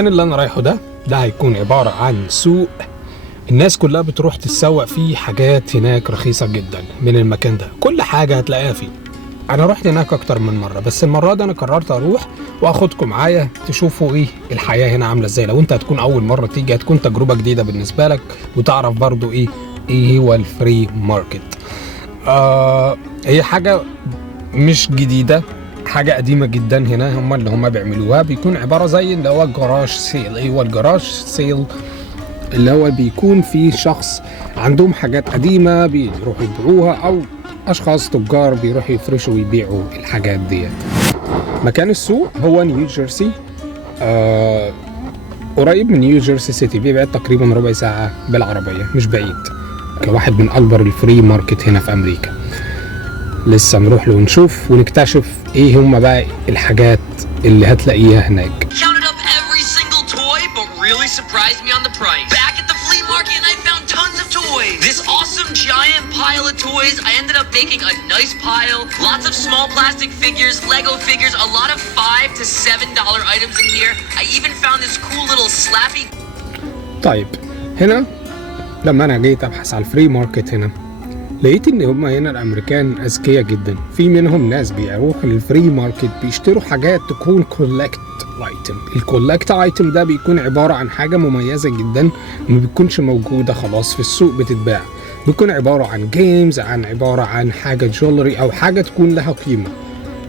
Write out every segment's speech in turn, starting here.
المكان اللي انا رايحه ده هيكون عبارة عن سوق الناس كلها بتروح تتسوق فيه حاجات هناك رخيصة جدا. من المكان ده كل حاجة هتلاقيها فيه. انا رحت هناك اكتر من مرة، بس المرة دي انا قررت اروح واخدكم معايا تشوفوا ايه الحياة هنا عاملة ازاي. لو انت هتكون اول مرة تيجي هتكون تجربة جديدة بالنسبة لك، وتعرف برضو ايه هو الفري ماركت. هي حاجة مش جديدة، حاجة قديمة جدا. هنا هم بيعملوها بيكون عبارة زي اللي هو الجراج سيل. ايه هو الجراج سيل؟ اللي هو بيكون فيه شخص عندهم حاجات قديمة بيروحوا يبيعوها، او اشخاص تجار بيروحوا يفرشوا ويبيعوا الحاجات دي. مكان السوق هو نيو جيرسي، قريب من نيو جيرسي سيتي، بيبعد تقريبا ربع ساعة بالعربية، مش بعيد. كواحد من اكبر الفري ماركت هنا في امريكا. لسه نروح له ونشوف ونكتشف ايه هم بقى الحاجات اللي هتلاقيها هناك. Really surprised me on the price. Back at the flea market and I found tons of toys. This awesome giant pile of toys. I ended up making a nice pile. Lots of small plastic figures, Lego figures, a lot of $5 to $7 items in here. I even found this cool little slappy. طيب هنا لما انا جيت ابحث على الفري ماركت هنا، لقيت ان هم هنا الامريكان اذكياء جدا. في منهم ناس بيروحوا للفري ماركت بيشتروا حاجات تكون كولكت ايتم. الكولكت ايتم ده بيكون عباره عن حاجه مميزه جدا ما بتكونش موجوده خلاص في السوق بتتباع. بيكون عباره عن جيمز، عباره عن حاجه جولري او حاجه تكون لها قيمه،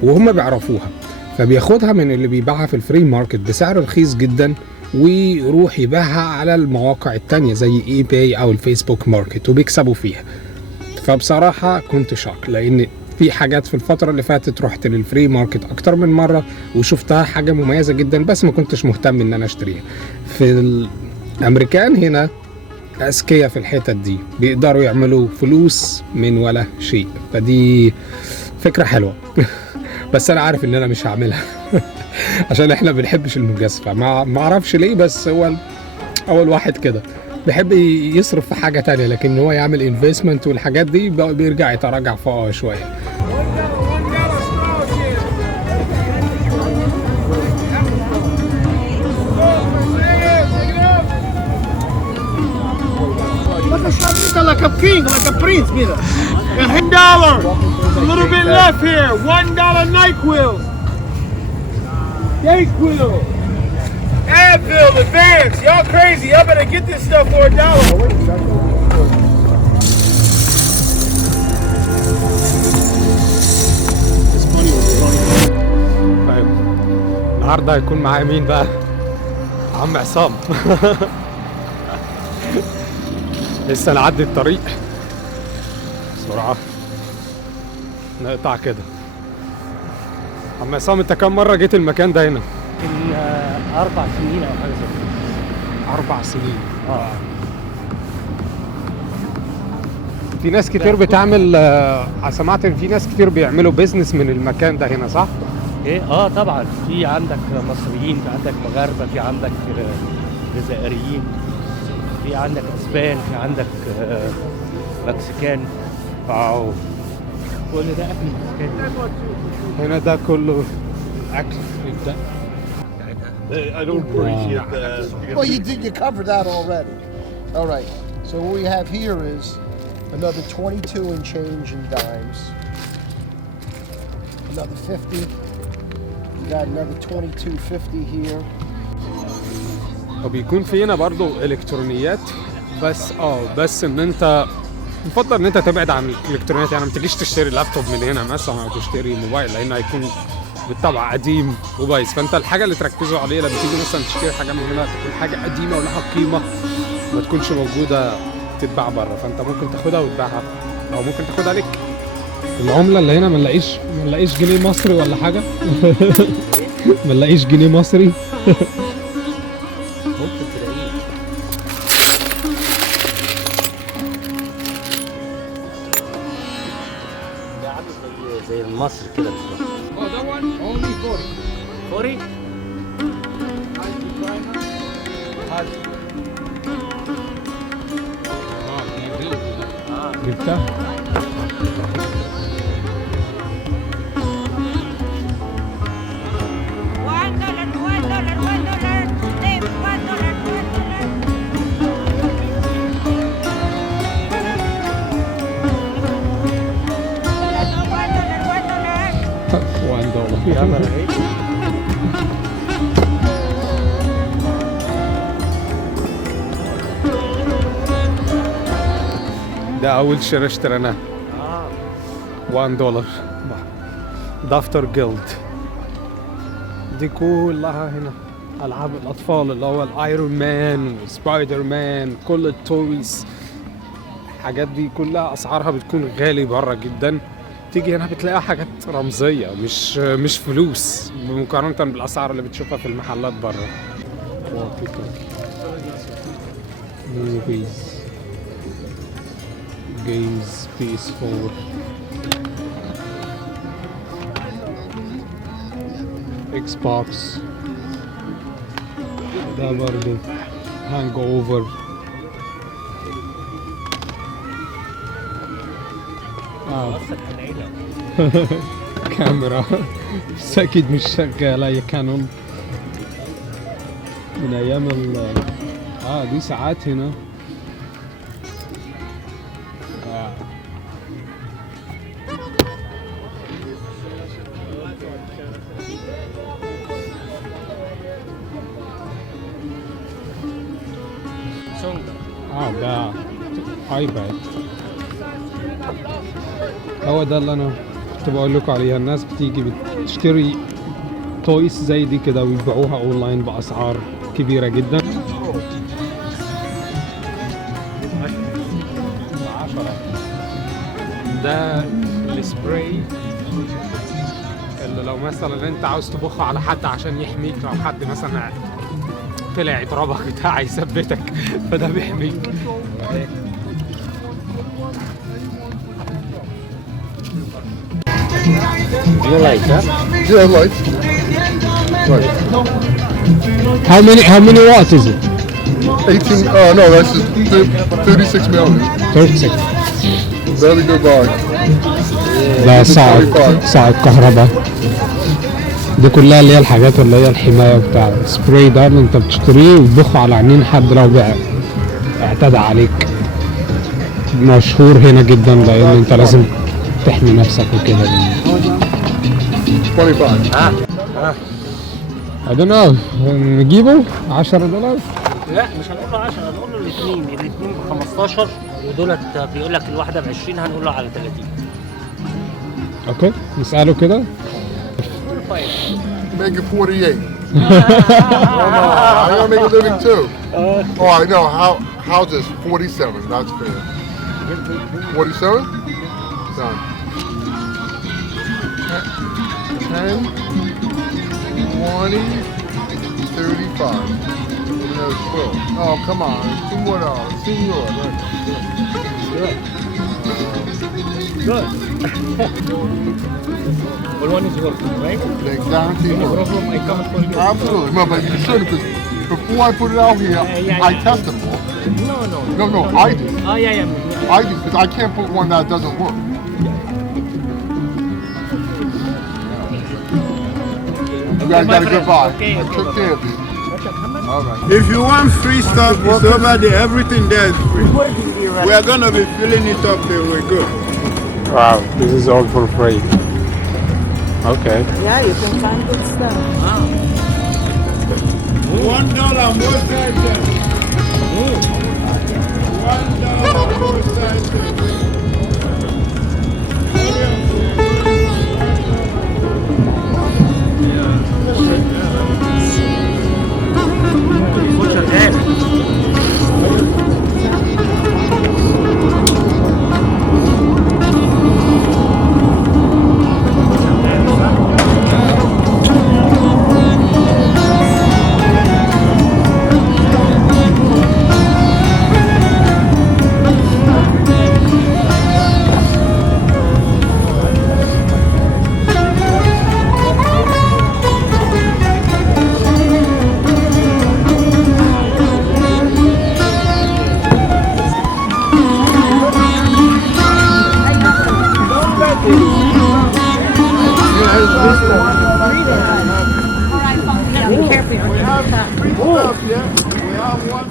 وهم بيعرفوها. فبياخدها من اللي بيبيعها في الفري ماركت بسعر رخيص جدا، ويروح يبيعها على المواقع التانية زي اي باي او الفيسبوك ماركت، وبيكسبوا فيها. فبصراحة كنت شاك، لان في حاجات في الفترة اللي فاتت رحت للفري ماركت اكتر من مرة وشفتها حاجة مميزة جدا، بس ما كنتش مهتم ان انا اشتريها. في الامريكان هنا اذكياء في الحتت دي، بيقدروا يعملوا فلوس من ولا شيء، فدي فكرة حلوة. بس انا عارف ان انا مش هعملها عشان احنا بنحبش المجازفة. ما اعرفش ليه، بس هو اول واحد كده بيحب يصرف في حاجة تانية، لكن هو يعمل انفستمنت والحاجات دي بيرجع يتراجع فوقها شوية. Like a king, like a prince, mira. $10. A little bit left here. $1 NyQuil. DayQuil. Advil, Advance. Y'all crazy. Y'all better get this stuff for $1. طيب النهارده هيكون معايا مين بقى؟ عم عصام. لسه نعدي الطريق بسرعة، نقطع كده. عم عصام، انت كم مرة جيت المكان ده هنا؟ من 4 سنين او حاجه زي كده. 4 سنين. في ناس كتير بتعمل، سمعت ان في ناس كتير بيعملوا بيزنس من المكان ده هنا، صح؟ ايه طبعا. في عندك مصريين، في عندك مغاربه، في عندك جزائريين، في عندك اسبان، في عندك مكسيكان. واو، كل ده اكل مكسيكاني. هنا ده كله اكل ده. I don't appreciate that. Well, you covered that already. All right. So what we have here is another 22 and change in dimes. Another 50. We got another 22.50 here. وبيكون في هنا برضو الكترونيات، بس ان انت يفضل ان انت تبعد عن الالكترونيات. يعني ما تجيش تشتري لابتوب من هنا مثلا او تشتري موبايل، لانه هيكون بالطبع قديم وبايظ. فانت الحاجه اللي تركزوا عليها لما تيجي مثلا تشتري حاجه من هنا تكون حاجه قديمه ولها قيمه، ما تكونش موجوده تتباع بره. فانت ممكن تاخدها وتبيعها، او ممكن تاخدها لك. العمله اللي هنا ما نلاقيش جنيه مصري ولا حاجه. ما نلاقيش جنيه مصري. ممكن تلاقيه. ده عامل زي مصر كده بالظبط. that one only 40. 40. جبتها. $1. كاميرا اهي. ده أول شراء اشتريناه $1 دفتر جلد. دي كلها هنا ألعاب الأطفال اللي هو الأيرون مان وسبايدر مان، كل التويز. الحاجات دي كلها أسعارها بتكون غالي برا جدا. تيجي هنا بتلاقي حاجات رمزية مش فلوس مقارنة بالأسعار اللي بتشوفها في المحلات برا. movies games PS4 Xbox. ده برضه هانج اوفر. كاميرا بس اكيد مش شغالة، هي كانون من ايام دي ساعات هنا. ده ايباد. هو ده اللي انا كنت بقول لكم عليها. الناس بتيجي بتشتري تويس زي دي كده ويبيعوها اونلاين باسعار كبيره جدا. 10. ده السبراي اللي لو مثلا انت عاوز تبخه على حد عشان يحميك، لو حد مثلا طلع يضربك بتاع يثبتك فده بيحميك. You like that? Yeah, light. How many watts is it? 18. No, that's just 36 millimeters. 36. Very good buy. ده ساعة كهرباء. دي كلها اللي هي الحاجات اللي هي الحماية بتاع السبراي ده اللي انت بتشتريه وتبخه على عينين حد لو بقى اعتدى عليك. مشهور هنا جدا لان انت لازم تحمي نفسك وكده. 25. I don't know. نجيبه $10. لا مش هنقول له 10، هنقول له الاثنين ب 15 ودولت بيقول لك الواحده ب 20، هنقول له على 30. اوكي نسأله كده. Make it 48. No, I gotta make a living too. Oh, I know. Houses 47. That's fair. 47. Done. 10, 20, 35. Another 12. Oh, come on. $2 more. Senor. Good. All one is working, right? They guarantee No work. problem, I come for you. Absolutely. No, but you shouldn't, because before I put it out here, Yeah, I yeah. test them all. No, I do. Oh, yeah. I do, because I can't put one that doesn't work. You guys got a good vibe. Okay, I took care of you. All right. If you want free stuff, it's over there. Everything there is free. We are gonna be filling it up till we're good. Wow, this is all for free. Okay. Yeah, you can find good stuff. $1 most items. $1 most items. Be careful. We have free stuff, yeah? We have one